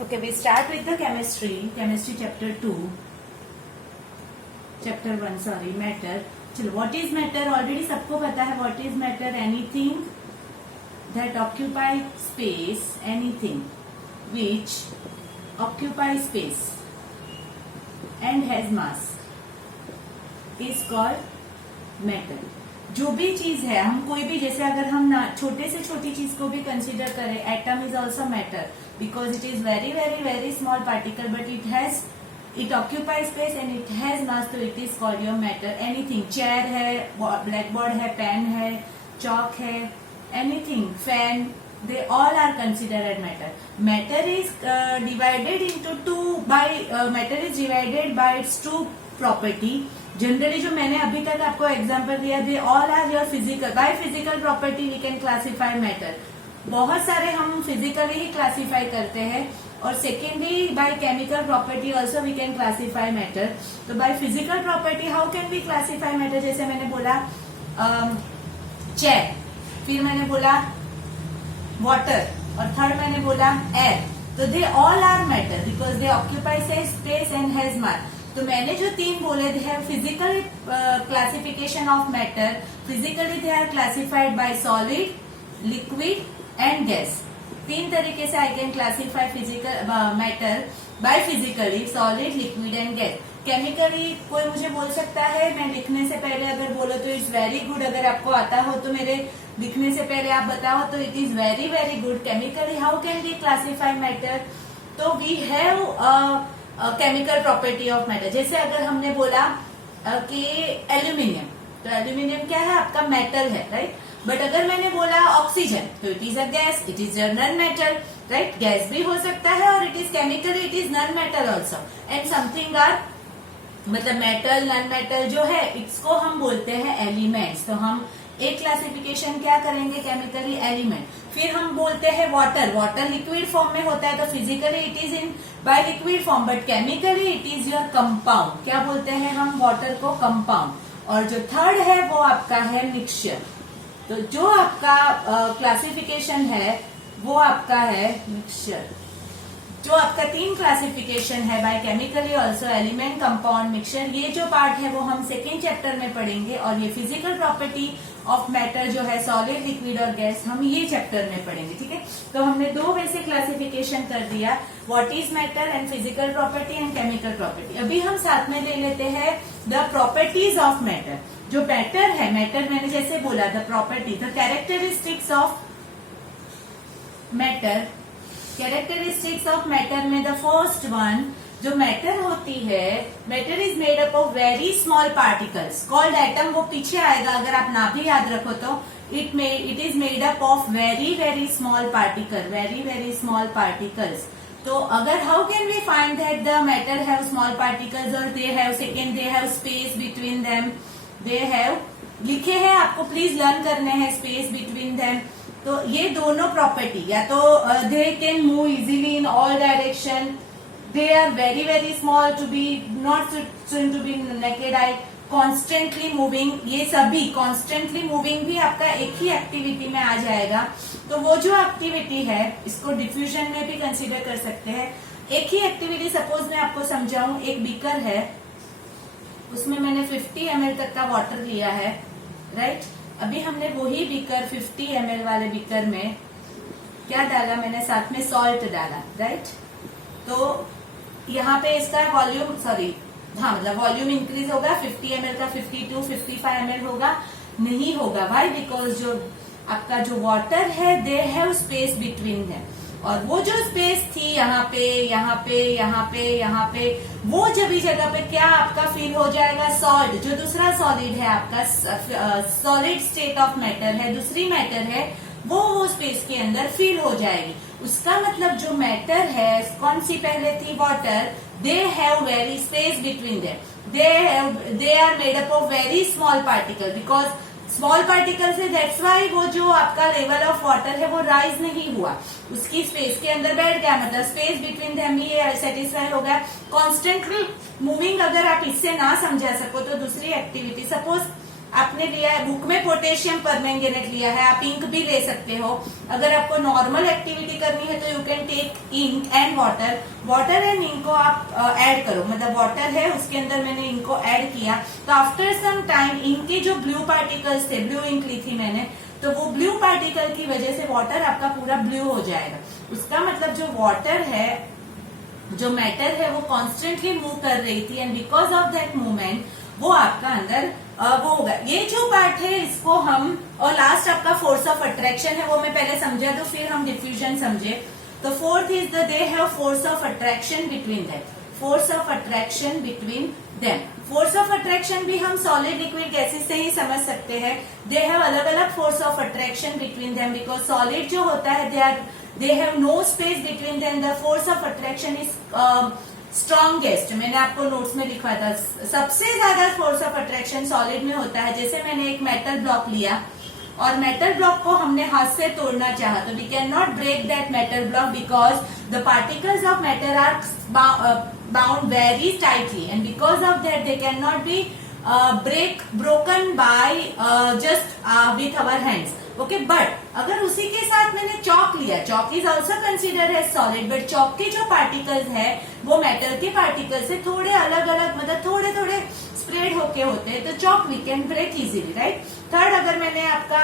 Okay, we start with the chemistry chapter 2, chapter 1, sorry, matter. चलो, what is matter? Already सबको पता है what is matter. Anything that occupy space, anything which occupies space and has mass is called matter. जो भी चीज है, हम कोई भी, जैसे अगर हम ना छोटे से छोटी चीज को भी कंसीडर करें, atom is also matter because it is very very very small particle but it occupy space and it has mass, तो it is called your matter. Anything, chair है, ब्लैक बोर्ड है, पेन है, chalk है, anything, fan, they all are considered matter. Matter is divided into two by matter is divided by its two property. Generally जो मैंने अभी तक आपको example दिया, they all are your physical. By physical property we can classify matter. बहुत सारे हम physically ही क्लासिफाई करते हैं और secondly by chemical property also we can classify matter. तो by physical property how can we classify matter? जैसे मैंने बोला चेयर, फिर मैंने बोला वाटर और थर्ड मैंने बोला एयर. तो they all are matter because they occupy space and has mass. तो मैंने जो तीन बोले थे, physical classification of matter, physically they are classified by solid, liquid and gas. तीन तरीके से I can classify physical matter by physically, solid, liquid and gas. Chemically कोई मुझे बोल सकता है, मैं लिखने से पहले अगर बोलो तो इट्स वेरी गुड. अगर आपको आता हो तो मेरे लिखने से पहले आप बताओ तो it is very very good. Chemically how can we classify matter? तो we have chemical property of matter. जैसे अगर हमने बोला कि एल्यूमिनियम, तो एल्यूमिनियम क्या है? आपका मेटल है, राइट. बट अगर मैंने बोला ऑक्सीजन, तो it is a gas, it is a non metal, right. Gas भी हो सकता है और it is chemically it is non metal also. And something are, मतलब मेटल, नॉन मेटल जो है इसको हम बोलते हैं एलिमेंट्स. तो हम एक क्लासिफिकेशन क्या करेंगे? Chemically element. फिर हम बोलते हैं वाटर. वाटर लिक्विड फॉर्म में होता है तो physically it is in by liquid form but chemically it is your compound. क्या बोलते हैं हम वाटर को? कंपाउंड. और जो थर्ड है वो आपका है मिक्सचर. तो जो आपका क्लासिफिकेशन है वो आपका है मिक्सचर. जो आपका तीन क्लासिफिकेशन है by chemically also, element, compound, mixture, ये जो पार्ट है वो हम सेकेंड चैप्टर में पढ़ेंगे. और ये फिजिकल प्रॉपर्टी ऑफ मैटर जो है सॉलिड, लिक्विड और गैस, हम ये चैप्टर में पढ़ेंगे. ठीक है. तो हमने दो बेसिक क्लासिफिकेशन कर दिया, what is matter and physical property and chemical property. अभी हम साथ में ले लेते हैं द प्रॉपर्टीज ऑफ मैटर. जो मैटर है, मैटर मैंने जैसे बोला the property, the characteristics of matter. Characteristics of matter में द फर्स्ट वन, जो मैटर होती है, matter is made up of very small particles called atom. वो पीछे आएगा, अगर आप ना भी याद रखो तो it is made up of very very small particle, very very small particles. तो अगर how can we find that the matter have small particles और they have second, they have space between them, they have, लिखे हैं आपको please learn करने हैं, space between them. तो ये दोनों प्रॉपर्टी, या तो they can move easily in all direction, they are very very small to be not seen to be naked eye, constantly moving, ये सभी कॉन्स्टेंटली मूविंग भी आपका एक ही एक्टिविटी में आ जाएगा. तो वो जो एक्टिविटी है इसको डिफ्यूजन में भी कंसीडर कर सकते हैं. एक ही एक्टिविटी, सपोज मैं आपको समझाऊं, एक बीकर है, उसमें मैंने 50 ml तक का वाटर लिया है, राइट. अभी हमने वही बीकर 50 ml वाले बीकर में क्या डाला? मैंने साथ में सॉल्ट डाला, राइट. तो यहाँ पे इसका वॉल्यूम, सॉरी, हाँ, मतलब वॉल्यूम इंक्रीज होगा. 50 ml का 52, 55 ml होगा? नहीं होगा. वाई? बिकॉज जो आपका जो वाटर है, दे हैव स्पेस बिटवीन देम. और वो जो स्पेस थी यहाँ पे, यहाँ पे, यहाँ पे, यहाँ पे, वो जब जगह पे क्या आपका फील हो जाएगा? सॉल्ट. जो दूसरा सॉलिड है आपका, सॉलिड स्टेट ऑफ मैटर है, दूसरी मैटर है, वो स्पेस के अंदर फील हो जाएगी. उसका मतलब जो मैटर है, कौन सी पहले थी? Water. They have very space between them, they are made up of very small particle because small particle से, दैट्स वाई वो जो आपका लेवल ऑफ वाटर है वो राइज नहीं हुआ, उसकी स्पेस के अंदर बैठ गया. मतलब स्पेस बिटवीन देम ये सेटिस्फाई हो गया. कॉन्स्टेंटली मूविंग, अगर आप इससे ना समझा सको तो दूसरी एक्टिविटी, सपोज आपने लिया है, बुक में पोटेशियम परमैंगनेट लिया है, आप इंक भी ले सकते हो। अगर आपको नॉर्मल एक्टिविटी करनी है तो you can take ink and water, water and ink को आप ऐड करो, मतलब वाटर है उसके अंदर मैंने इंक को ऐड किया, तो आफ्टर सम टाइम इंक के जो ब्लू पार्टिकल्स थे, ब्लू इंक ली थी मैंने, तो वो ब्लू पार्टिकल की वजह से वाटर आपका पूरा ब्लू हो जाएगा। उसका मतलब जो वाटर है, जो मैटर है, वो कॉन्स्टेंटली मूव कर रही थी and because of that movement वो आपका अंदर वो होगा। ये जो पार्ट है इसको हम, और लास्ट आपका फोर्स ऑफ अट्रैक्शन है, वो मैं पहले समझा दो फिर हम डिफ्यूजन समझे। तो fourth is the they have force of attraction between them, force of attraction between them. Force of attraction भी हम सॉलिड लिक्विड गैसेस से ही समझ सकते हैं। दे हैव अलग अलग force of attraction between them because solid जो होता है they have no space between them, the force of attraction is strongest। मैंने आपको नोट्स में लिखा था सबसे ज्यादा फोर्स ऑफ अट्रैक्शन सॉलिड में होता है। जैसे मैंने एक मेटल ब्लॉक लिया और मेटल ब्लॉक को हमने हाथ से तोड़ना चाहा, तो we can not break that metal block because the particles of metal are bound very tightly and because of that they can not be broken by just with our hands। Okay, but अगर उसी के साथ मैंने chalk लिया, chalk is also consider as solid, but chalk के जो particles है वो मेटल के पार्टिकल से थोड़े अलग अलग, मतलब थोड़े थोड़े स्प्रेड होके होते हैं, तो chalk we can break easily, right. Third, अगर मैंने आपका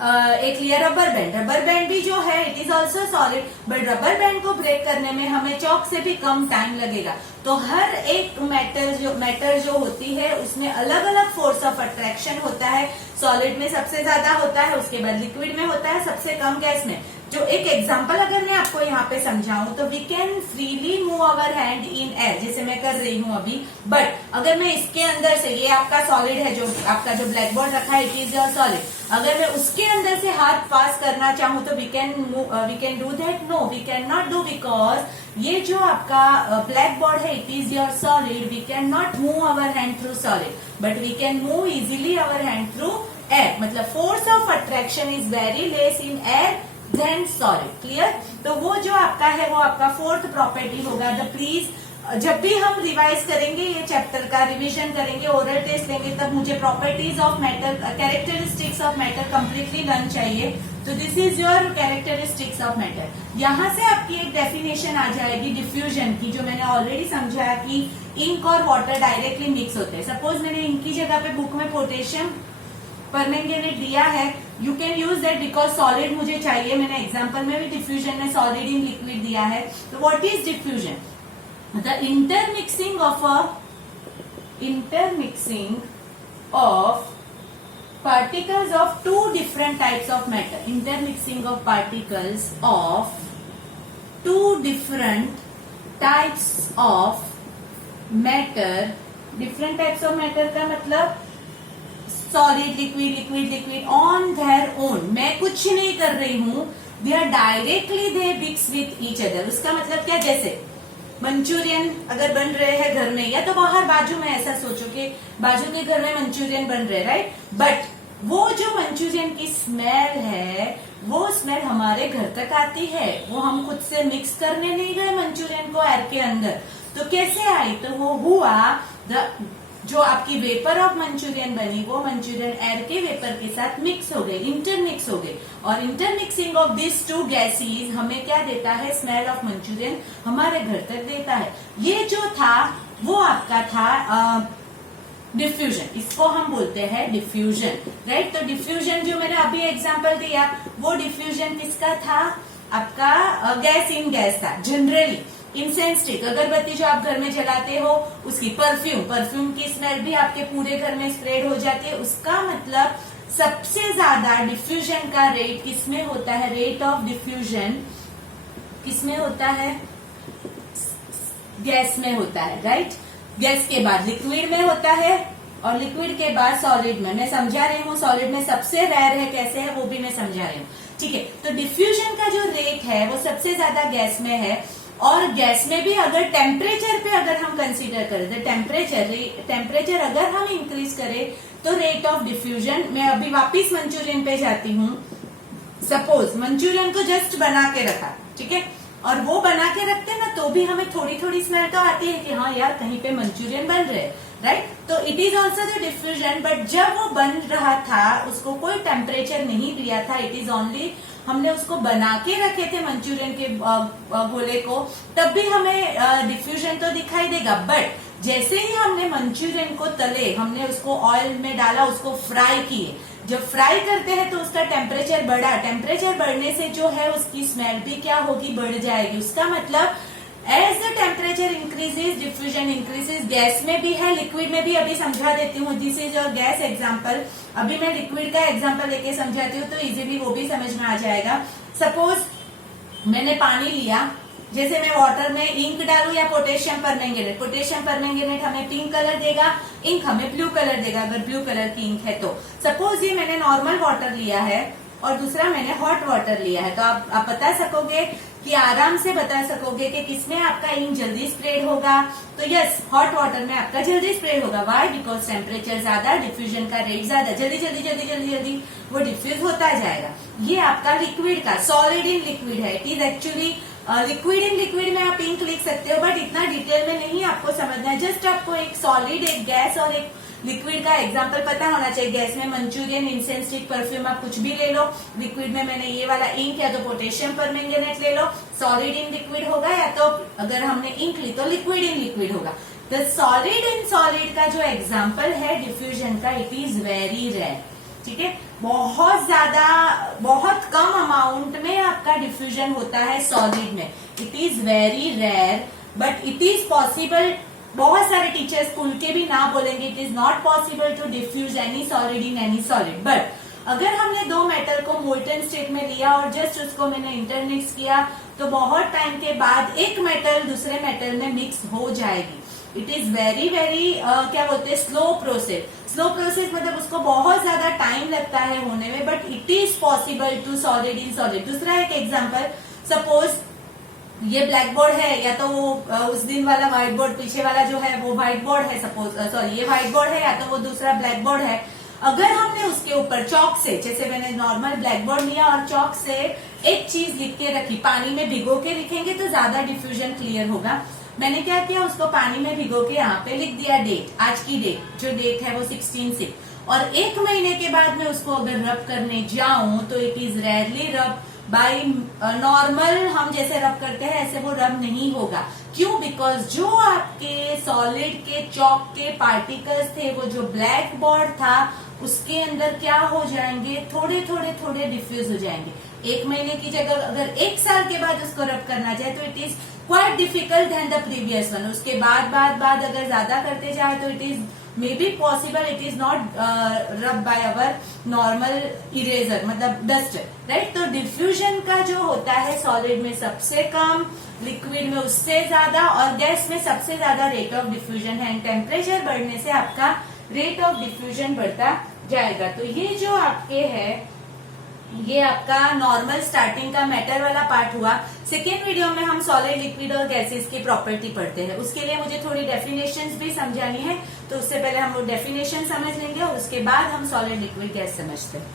एक लिया रबर बैंड, रबर बैंड भी जो है it is also solid, but rubber band को ब्रेक करने में हमें चौक से भी कम टाइम लगेगा। तो हर एक मैटर जो होती है उसमें अलग अलग फोर्स ऑफ अट्रैक्शन होता है। सॉलिड में सबसे ज्यादा होता है, उसके बाद लिक्विड में होता है, सबसे कम गैस में। जो एक एग्जांपल अगर मैं आपको यहाँ पे समझाऊं तो we can freely move our hand in air, जैसे मैं कर रही हूँ अभी, बट अगर मैं इसके अंदर से, ये आपका सॉलिड है, जो आपका जो ब्लैक बोर्ड रखा है इट इज योर सॉलिड, अगर मैं उसके अंदर से हाथ पास करना चाहूँ तो we can do that? No, we can not do, because ये जो आपका ब्लैक बोर्ड है it is your solid, we can not move our hand through solid, but we can move easily our hand through air. मतलब force of attraction is very less in air then solid, clear. तो वो जो आपका है वो आपका fourth property होगा। The please, जब भी हम रिवाइज करेंगे ये चैप्टर का, रिवीजन करेंगे, ओरल टेस्ट लेंगे, तब मुझे properties of matter, characteristics of matter completely learn चाहिए। तो this is your characteristics of matter. यहाँ से आपकी एक डेफिनेशन आ जाएगी डिफ्यूजन की, जो मैंने ऑलरेडी समझाया कि इंक और वाटर डायरेक्टली मिक्स होते हैं। सपोज मैंने इंक की जगह पे बुक में पोटेशियम परमैंगनेट दिया है, you can use that because solid मुझे चाहिए। मैंने एग्जांपल में भी डिफ्यूजन में सॉलिड इन लिक्विड दिया है। तो what is diffusion? The intermixing of particles of two different types of matter, intermixing of particles of two different types of matter। different types of matter का मतलब solid, liquid, liquid, liquid on their own, मैं कुछ नहीं कर रही हूँ, they are directly they mix with each other. उसका मतलब क्या, जैसे मंचूरियन अगर बन रहे हैं घर में या तो बाहर बाजू में, ऐसा सोचो कि बाजू के घर में मंचूरियन बन रहे, राइट, बट वो जो मंचूरियन की स्मेल है वो स्मेल हमारे घर तक आती है, वो हम खुद से मिक्स करने नहीं गए मंचूरियन को एयर के अंदर। तो कैसे आई? तो वो हुआ जो आपकी वेपर ऑफ मंचूरियन बनी वो मंचूरियन एयर के वेपर के साथ मिक्स हो गई, इंटरमिक्स हो गई, और intermixing of this two gases हमें क्या देता है? स्मेल ऑफ मंचूरियन हमारे घर तक देता है। ये जो था वो आपका था डिफ्यूजन, इसको हम बोलते हैं डिफ्यूजन, राइट। तो डिफ्यूजन जो मैंने अभी एग्जांपल दिया वो डिफ्यूजन किसका था? आपका गैस इन गैस था। जनरली इंसेंस स्टिक, अगरबत्ती जो आप घर में जलाते हो उसकी परफ्यूम की स्मेल भी आपके पूरे घर में स्प्रेड हो जाती है। उसका मतलब सबसे ज्यादा डिफ्यूजन का रेट किसमें होता है? रेट ऑफ डिफ्यूजन किसमें होता है? गैस में होता है, राइट। गैस के बाद लिक्विड में होता है और लिक्विड के बाद सॉलिड में। मैं समझा रही हूँ सॉलिड में सबसे रेयर है, कैसे है वो भी मैं समझा रही हूँ, ठीक है। तो डिफ्यूजन का जो रेट है वो सबसे ज्यादा गैस में है, और गैस में भी अगर टेम्परेचर पे अगर हम कंसीडर करें तो टेम्परेचर अगर हम इंक्रीज करें तो रेट ऑफ डिफ्यूजन। मैं अभी वापिस मंचूरियन पे जाती हूँ। सपोज मंचूरियन को जस्ट बना के रखा, ठीक है, और वो बना के रखते ना तो भी हमें थोड़ी थोड़ी स्मेल तो आती है कि हाँ यार कहीं पे मंचूरियन बन रहे हैं, राइट। तो it is also the diffusion, but जब वो बन रहा था उसको कोई टेम्परेचर नहीं दिया था, इट इज ओनली हमने उसको बना के रखे थे मंचूरियन के गोले को, तब भी हमें डिफ्यूजन तो दिखाई देगा। बट जैसे ही हमने मंचूरियन को तले, हमने उसको ऑयल में डाला, उसको फ्राई किए, जब फ्राई करते हैं तो उसका टेम्परेचर बढ़ा, टेम्परेचर बढ़ने से जो है उसकी स्मेल भी क्या होगी, बढ़ जाएगी। उसका मतलब as the temperature increases diffusion increases. Gas में भी है, लिक्विड में भी। अभी समझा देती हूँ, this is your gas example. अभी मैं लिक्विड का एग्जाम्पल लेके समझाती हूँ तो इजीली वो भी समझ में आ जाएगा। सपोज मैंने पानी लिया, जैसे मैं वाटर में इंक डालू या पोटेशियम परमैंगनेट, पोटेशियम परमैंगनेट हमें पिंक कलर देगा, इंक हमें ब्लू कलर देगा अगर ब्लू कलर की इंक है तो। सपोज ये मैंने नॉर्मल वाटर लिया है और दूसरा मैंने हॉट वाटर लिया है, तो आप बता सकोगे कि आराम से बता सकोगे कि किसमें आपका इंक जल्दी स्प्रेड होगा। तो यस, हॉट वाटर में आपका जल्दी स्प्रेड होगा। वाई? बिकॉज टेम्परेचर ज्यादा, डिफ्यूजन का रेट ज्यादा, जल्दी जल्दी जल्दी जल्दी जल्दी वो डिफ्यूज होता जाएगा। ये आपका लिक्विड का, सॉलिड इन लिक्विड है। It is actually liquid in liquid में आप इंक लिख सकते हो, बट इतना डिटेल में नहीं आपको समझना है। जस्ट आपको एक सॉलिड, एक गैस और एक लिक्विड का एग्जांपल पता होना चाहिए। गैस में मंचूरियन, इंसेंस स्टिक, परफ्यूम आप कुछ भी ले लो। लिक्विड में मैंने ये वाला इंक, या तो पोटेशियम परमैंगनेट ले लो, सॉलिड इन लिक्विड होगा, या तो अगर हमने इंक ली तो लिक्विड इन लिक्विड होगा। द सॉलिड इन सॉलिड का जो एग्जाम्पल है डिफ्यूजन का, इट इज वेरी रेयर। ठीक है, बहुत ज्यादा, बहुत कम अमाउंट में आपका डिफ्यूजन होता है सॉलिड में। It is very rare, but it is possible. बहुत सारे टीचर्स स्कूल के भी ना बोलेंगे it is not possible to diffuse any solid in any solid. But अगर हमने दो मेटल को मोल्टन स्टेट में लिया और जस्ट उसको मैंने इंटरमिक्स किया, तो बहुत टाइम के बाद एक मेटल दूसरे मेटल में मिक्स हो जाएगी। इट इज वेरी वेरी क्या बोलते हैं, स्लो प्रोसेस। स्लो प्रोसेस मतलब उसको बहुत ज्यादा टाइम लगता है होने में, but it is possible to solid in solid. दूसरा एक एग्जाम्पल, सपोज ये ब्लैक बोर्ड है, या तो वो उस दिन वाला व्हाइट बोर्ड, पीछे वाला जो है वो व्हाइट बोर्ड है, सपोज सॉरी ये व्हाइट बोर्ड है, या तो वो दूसरा ब्लैक बोर्ड है। अगर हमने उसके ऊपर चौक से, जैसे मैंने नॉर्मल ब्लैक बोर्ड लिया और चौक से एक चीज लिख के रखी, पानी में भिगो के लिखेंगे तो ज्यादा डिफ्यूजन क्लियर होगा। मैंने क्या किया, उसको पानी में भिगो के यहाँ पे लिख दिया डेट, आज की डेट, जो डेट है वो 16/6, और एक महीने के बाद में उसको अगर रब करने जाऊं तो इट इज रेयरली रब बाय नॉर्मल। हम जैसे रब करते हैं ऐसे वो रब नहीं होगा। क्यों? बिकॉज जो आपके सॉलिड के चौक के पार्टिकल्स थे, वो जो ब्लैक बोर्ड था उसके अंदर क्या हो जाएंगे, थोड़े थोड़े थोड़े डिफ्यूज हो जाएंगे। एक महीने की जगह अगर एक साल के बाद उसको रब करना चाहे तो it is quite difficult then the previous one. उसके बाद अगर ज्यादा करते जाए तो it is maybe possible, it is not rub by our normal eraser, मतलब डस्टर, राइट। तो डिफ्यूजन का जो होता है सॉलिड में सबसे कम, लिक्विड में उससे ज्यादा, और गैस में सबसे ज्यादा रेट ऑफ डिफ्यूजन है। टेम्परेचर बढ़ने से आपका रेट ऑफ डिफ्यूजन बढ़ता जाएगा। तो ये जो आपके है, ये आपका नॉर्मल स्टार्टिंग का मैटर वाला पार्ट हुआ। सेकेंड वीडियो में हम सॉलिड, लिक्विड और गैसेस की प्रॉपर्टी पढ़ते हैं। उसके लिए मुझे थोड़ी डेफिनेशंस भी समझानी है, तो उससे पहले हम लोग डेफिनेशन समझ लेंगे और उसके बाद हम सॉलिड, लिक्विड, गैस समझते हैं।